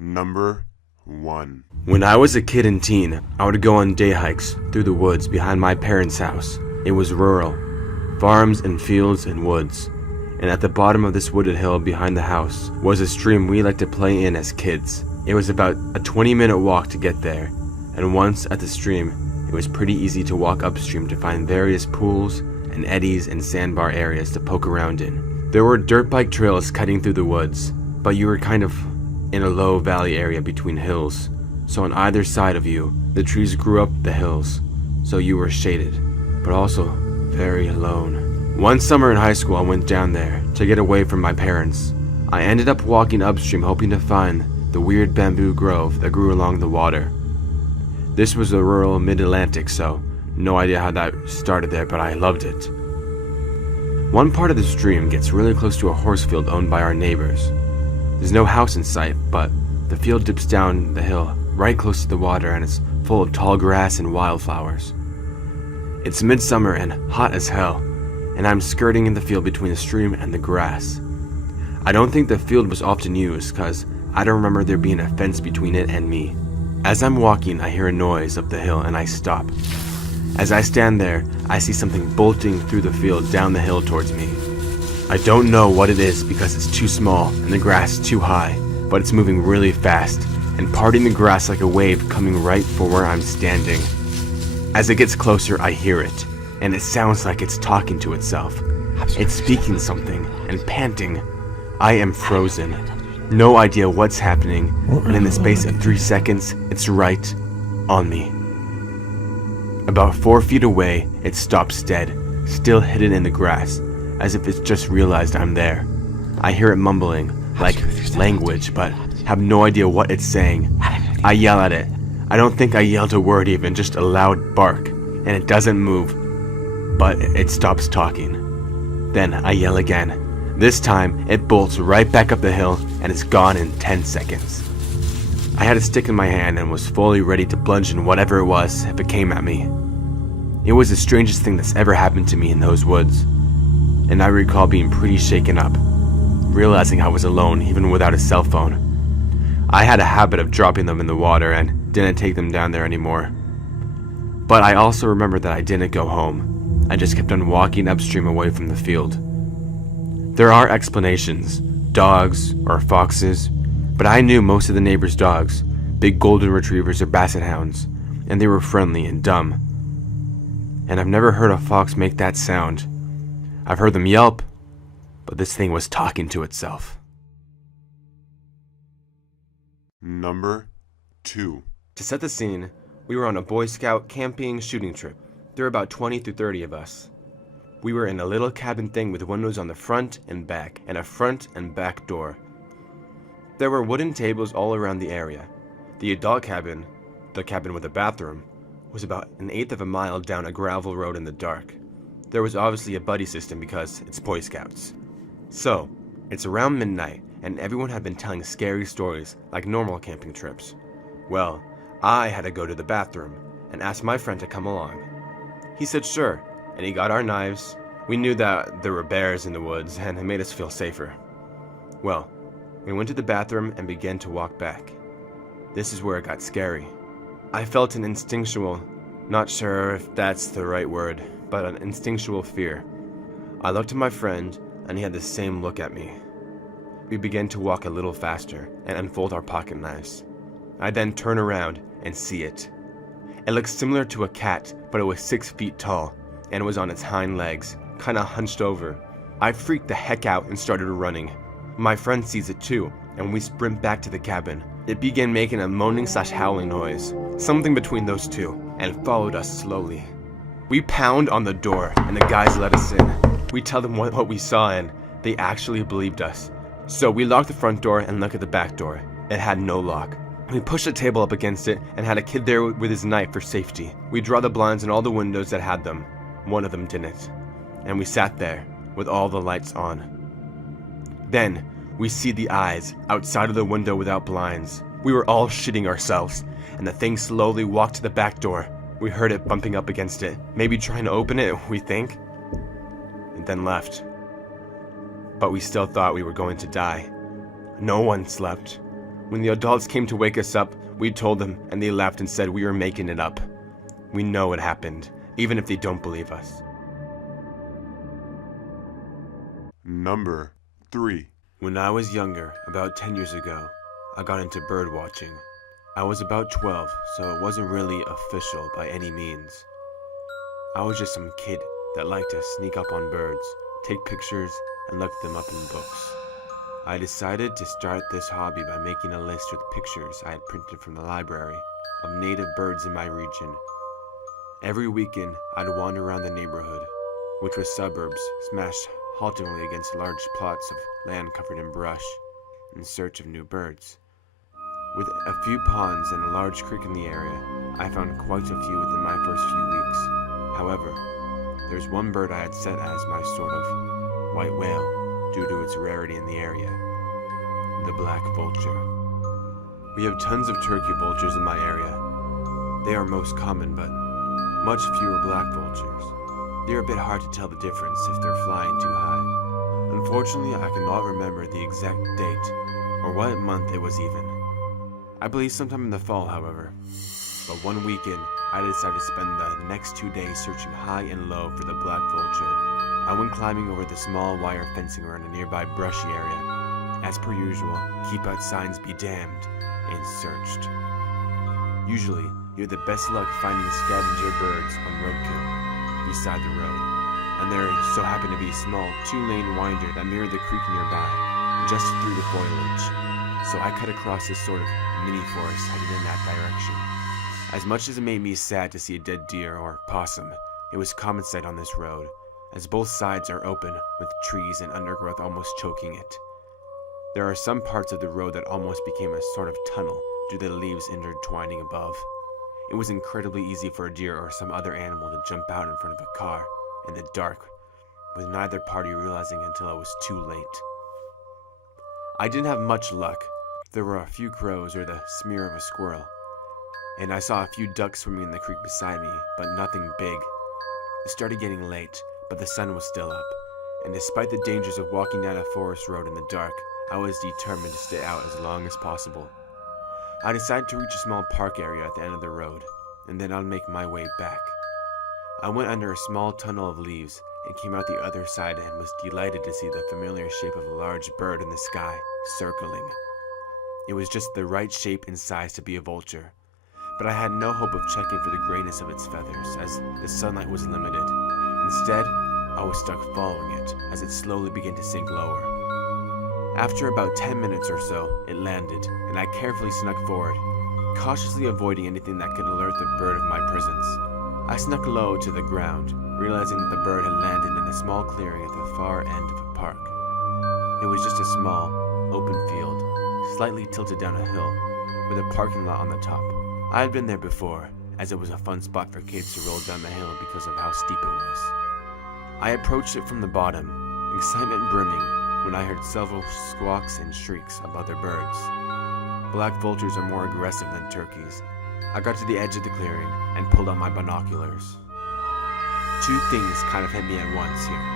Number 1. When I was a kid and teen, I would go on day hikes through the woods behind my parents' house. It was rural, farms and fields and woods. And at the bottom of this wooded hill behind the house was a stream we liked to play in as kids. It was about a 20-minute walk to get there, and once at the stream, it was pretty easy to walk upstream to find various pools and eddies and sandbar areas to poke around in. There were dirt bike trails cutting through the woods, but you were kind of in a low valley area between hills. So on either side of you, the trees grew up the hills, so you were shaded, but also very alone. One summer in high school, I went down there to get away from my parents. I ended up walking upstream hoping to find the weird bamboo grove that grew along the water. This was the rural mid-Atlantic, so no idea how that started there, but I loved it. One part of the stream gets really close to a horse field owned by our neighbors. There's no house in sight, but the field dips down the hill right close to the water, and it's full of tall grass and wildflowers. It's midsummer and hot as hell, and I'm skirting in the field between the stream and the grass. I don't think the field was often used, cause I don't remember there being a fence between it and me. As I'm walking, I hear a noise up the hill and I stop. As I stand there, I see something bolting through the field down the hill towards me. I don't know what it is because it's too small and the grass too high, but it's moving really fast and parting the grass like a wave coming right for where I'm standing. As it gets closer, I hear it, and it sounds like it's talking to itself. It's speaking something and panting. I am frozen. No idea what's happening, and in the space of 3 seconds, it's right on me. About 4 feet away, it stops dead, still hidden in the grass, as if it's just realized I'm there. I hear it mumbling, like language, but have no idea what it's saying. I yell at it. I don't think I yelled a word even, just a loud bark, and it doesn't move, but it stops talking. Then I yell again. This time, it bolts right back up the hill and is gone in 10 seconds. I had a stick in my hand and was fully ready to bludgeon whatever it was if it came at me. It was the strangest thing that's ever happened to me in those woods, and I recall being pretty shaken up, realizing I was alone even without a cell phone. I had a habit of dropping them in the water and didn't take them down there anymore. But I also remember that I didn't go home. I just kept on walking upstream away from the field. There are explanations, dogs or foxes, but I knew most of the neighbors' dogs, big golden retrievers or basset hounds, and they were friendly and dumb. And I've never heard a fox make that sound. I've heard them yelp, but this thing was talking to itself. Number 2. To set the scene, we were on a Boy Scout camping shooting trip. There were about 20 to 30 of us. We were in a little cabin thing with windows on the front and back, and a front and back door. There were wooden tables all around the area. The adult cabin, the cabin with a bathroom, was about 1/8 of a mile down a gravel road in the dark. There was obviously a buddy system because it's Boy Scouts. So, it's around midnight, and everyone had been telling scary stories like normal camping trips. Well, I had to go to the bathroom and asked my friend to come along. He said sure, and he got our knives. We knew that there were bears in the woods, and it made us feel safer. Well, we went to the bathroom and began to walk back. This is where it got scary. I felt an instinctual, not sure if that's the right word, but an instinctual fear. I looked at my friend, and he had the same look at me. We began to walk a little faster and unfold our pocket knives. I then turn around and see it. It looked similar to a cat, but it was 6 feet tall, and was on its hind legs, kinda hunched over. I freaked the heck out and started running. My friend sees it too, and we sprint back to the cabin. It began making a moaning/howling noise, something between those two, and followed us slowly. We pound on the door, and the guys let us in. We tell them what we saw, and they actually believed us. So we locked the front door and looked at the back door. It had no lock. We pushed a table up against it and had a kid there with his knife for safety. We draw the blinds in all the windows that had them. One of them didn't. And we sat there with all the lights on. Then we see the eyes outside of the window without blinds. We were all shitting ourselves, and the thing slowly walked to the back door. We heard it bumping up against it, maybe trying to open it, we think, and then left. But we still thought we were going to die. No one slept. When the adults came to wake us up, we told them, and they laughed and said we were making it up. We know it happened, even if they don't believe us. Number 3. When I was younger, about 10 years ago, I got into bird watching. I was about 12, so it wasn't really official by any means. I was just some kid that liked to sneak up on birds, take pictures, and look them up in books. I decided to start this hobby by making a list with pictures I had printed from the library of native birds in my region. Every weekend, I'd wander around the neighborhood, which was suburbs smashed haltingly against large plots of land covered in brush, in search of new birds. With a few ponds and a large creek in the area, I found quite a few within my first few weeks. However, there's one bird I had set as my sort of white whale due to its rarity in the area, the black vulture. We have tons of turkey vultures in my area. They are most common, but much fewer black vultures. They're a bit hard to tell the difference if they're flying too high. Unfortunately, I cannot remember the exact date or what month it was even. I believe sometime in the fall, however. But one weekend, I decided to spend the next 2 days searching high and low for the black vulture. I went climbing over the small wire fencing around a nearby brushy area. As per usual, keep out signs be damned, and searched. Usually, you have the best luck finding scavenger birds on roadkill, beside the road. And there so happened to be a small 2-lane winder that mirrored the creek nearby, just through the foliage. So I cut across this sort of mini forest headed in that direction. As much as it made me sad to see a dead deer or possum, it was common sight on this road, as both sides are open with trees and undergrowth almost choking it. There are some parts of the road that almost became a sort of tunnel due to the leaves intertwining above. It was incredibly easy for a deer or some other animal to jump out in front of a car in the dark, with neither party realizing until it was too late. I didn't have much luck. There were a few crows or the smear of a squirrel, and I saw a few ducks swimming in the creek beside me, but nothing big. It started getting late, but the sun was still up, and despite the dangers of walking down a forest road in the dark, I was determined to stay out as long as possible. I decided to reach a small park area at the end of the road, and then I'd make my way back. I went under a small tunnel of leaves and came out the other side and was delighted to see the familiar shape of a large bird in the sky, circling. It was just the right shape and size to be a vulture, but I had no hope of checking for the grayness of its feathers, as the sunlight was limited. Instead, I was stuck following it as it slowly began to sink lower. After about 10 minutes or so, it landed, and I carefully snuck forward, cautiously avoiding anything that could alert the bird of my presence. I snuck low to the ground, realizing that the bird had landed in a small clearing at the far end of a park. It was just a small, open field, slightly tilted down a hill, with a parking lot on the top. I had been there before, as it was a fun spot for kids to roll down the hill because of how steep it was. I approached it from the bottom, excitement brimming, when I heard several squawks and shrieks of other birds. Black vultures are more aggressive than turkeys. I got to the edge of the clearing and pulled out my binoculars. Two things kind of hit me at once here.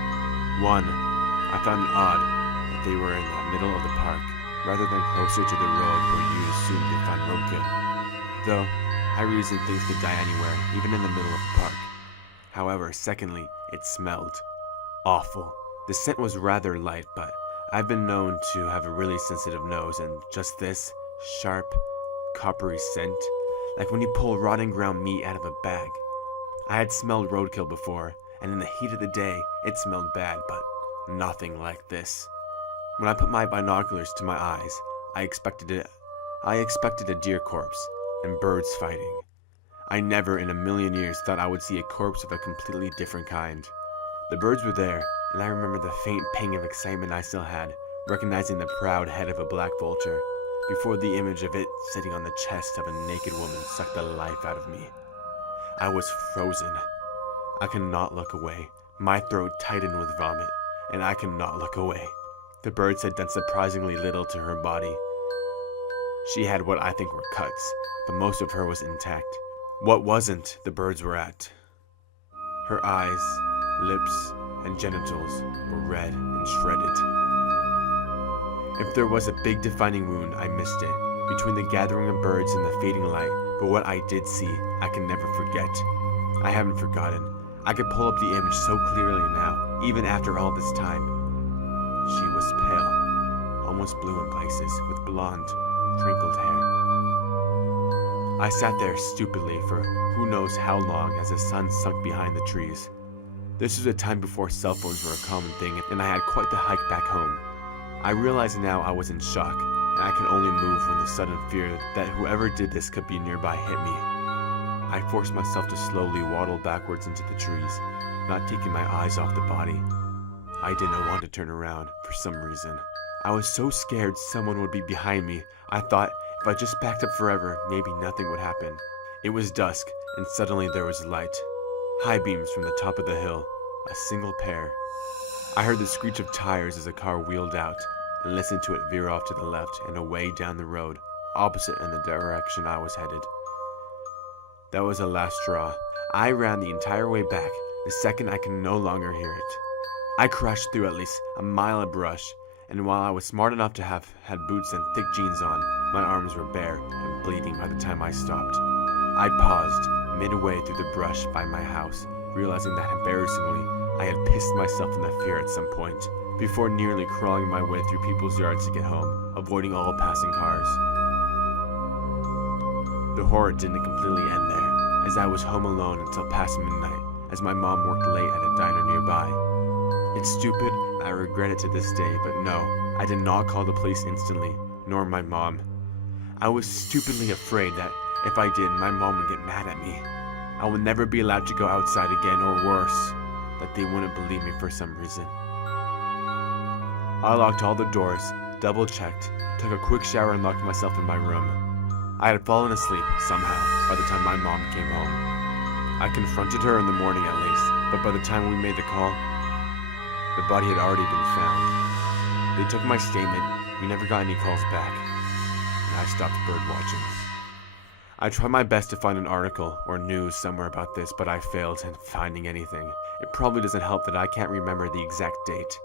One, I found it odd that they were in the middle of the park, rather than closer to the road where you assumed you'd find roadkill. Though, I reasoned things could die anywhere, even in the middle of the park. However, secondly, it smelled awful. The scent was rather light, but I've been known to have a really sensitive nose, and just this sharp, coppery scent, like when you pull rotting ground meat out of a bag. I had smelled roadkill before, and in the heat of the day, it smelled bad, but nothing like this. When I put my binoculars to my eyes, I expected a deer corpse and birds fighting. I never in a million years thought I would see a corpse of a completely different kind. The birds were there, and I remember the faint pang of excitement I still had, recognizing the proud head of a black vulture, before the image of it sitting on the chest of a naked woman sucked the life out of me. I was frozen. I could not look away. My throat tightened with vomit, and I could not look away. The birds had done surprisingly little to her body. She had what I think were cuts, but most of her was intact. What wasn't, the birds were at. Her eyes, lips, and genitals were red and shredded. If there was a big defining wound, I missed it. between the gathering of birds and the fading light, but what I did see, I can never forget. I haven't forgotten. I could pull up the image so clearly now, even after all this time. She was pale, almost blue in places, with blonde, crinkled hair. I sat there stupidly for who knows how long as the sun sunk behind the trees. This was a time before cell phones were a common thing, and I had quite the hike back home. I realized now I was in shock, and I could only move when the sudden fear that whoever did this could be nearby hit me. I forced myself to slowly waddle backwards into the trees, not taking my eyes off the body. I didn't want to turn around, for some reason. I was so scared someone would be behind me. I thought if I just backed up forever, maybe nothing would happen. It was dusk, and suddenly there was light. High beams from the top of the hill, a single pair. I heard the screech of tires as a car wheeled out, and listened to it veer off to the left and away down the road, opposite in the direction I was headed. That was the last straw. I ran the entire way back, the second I could no longer hear it. I crashed through at least a mile of brush, and while I was smart enough to have had boots and thick jeans on, my arms were bare and bleeding by the time I stopped. I paused midway through the brush by my house, realizing that embarrassingly, I had pissed myself in the fear at some point, before nearly crawling my way through people's yards to get home, avoiding all passing cars. The horror didn't completely end there, as I was home alone until past midnight, as my mom worked late at a diner nearby. It's stupid, and I regret it to this day, but no, I did not call the police instantly, nor my mom. I was stupidly afraid that if I did, my mom would get mad at me. I would never be allowed to go outside again, or worse, that they wouldn't believe me for some reason. I locked all the doors, double-checked, took a quick shower and locked myself in my room. I had fallen asleep, somehow, by the time my mom came home. I confronted her in the morning at least, but by the time we made the call, the body had already been found. They took my statement, we never got any calls back, and I stopped bird watching. I tried my best to find an article or news somewhere about this, but I failed in finding anything. It probably doesn't help that I can't remember the exact date.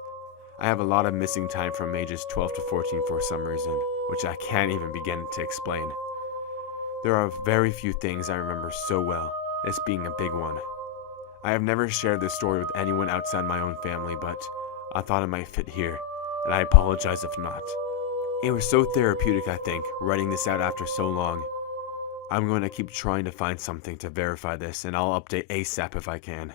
I have a lot of missing time from ages 12 to 14 for some reason, which I can't even begin to explain. There are very few things I remember so well, this being a big one. I have never shared this story with anyone outside my own family, but I thought it might fit here, and I apologize if not. It was so therapeutic, I think, writing this out after so long. I'm going to keep trying to find something to verify this, and I'll update ASAP if I can.